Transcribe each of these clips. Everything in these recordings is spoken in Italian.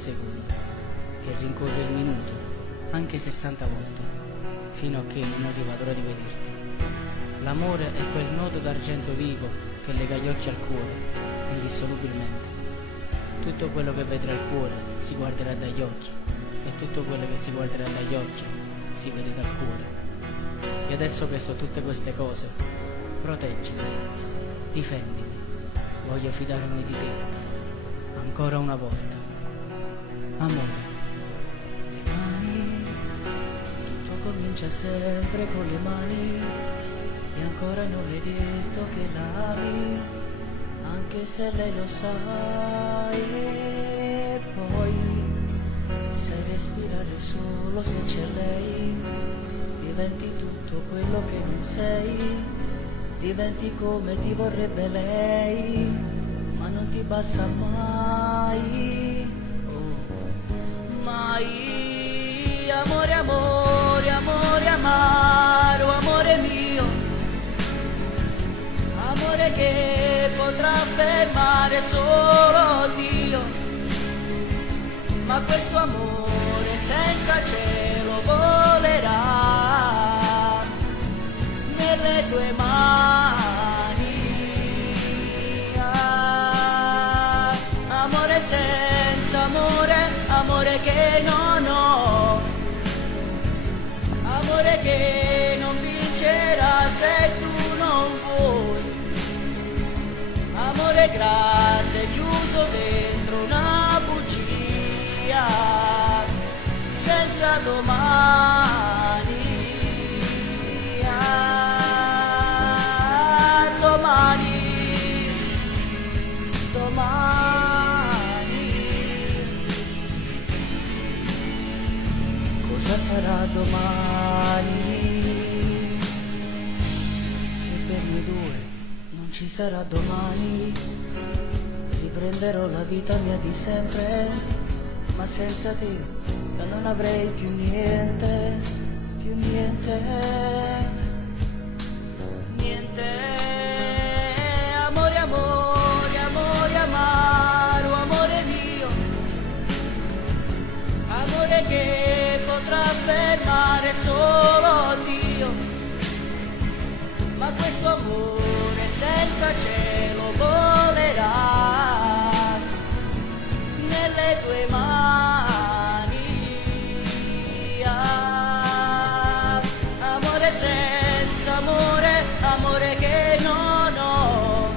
secondo, che rincorre il minuto, anche 60 volte, fino a che non arriva l'ora di vederti. L'amore è quel nodo d'argento vivo che lega gli occhi al cuore, indissolubilmente. Tutto quello che vedrà il cuore si guarderà dagli occhi, e tutto quello che si guarderà dagli occhi si vede dal cuore. E adesso che so tutte queste cose, proteggimi, difendimi, voglio fidarmi di te, ancora una volta. Amore, le mani, tutto comincia sempre con le mani, e ancora non le hai detto che l'ami, anche se lei lo sa, e poi sai respirare solo se c'è lei, diventi tutto quello che non sei, diventi come ti vorrebbe lei, ma non ti basta mai, oh, mai. Amore, amore, amore amaro, amore mio, amore che potrà fermare solo Dio, ma questo amore senza cielo volerà nelle tue mani. Ah, amore senza amore, amore che non ho, amore che non vincerà se tu non vuoi, amore grande chiuso dentro una bugia senza domani. Ah, domani, domani, cosa sarà domani? Se per noi due non ci sarà domani, riprenderò la vita mia di sempre, ma senza te io non avrei più niente, più niente, niente. Amore, amore, amore amaro, amore mio, amore che potrà fermare solo Dio, ma questo amore senza cielo volerà nelle tue mani. Ah, amore senza amore, amore che non ho,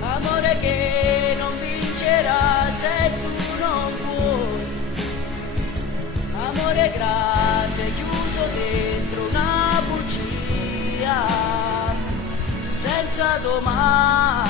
amore che non vincerà se tu non vuoi, amore grande chiuso dentro una bugia senza domani.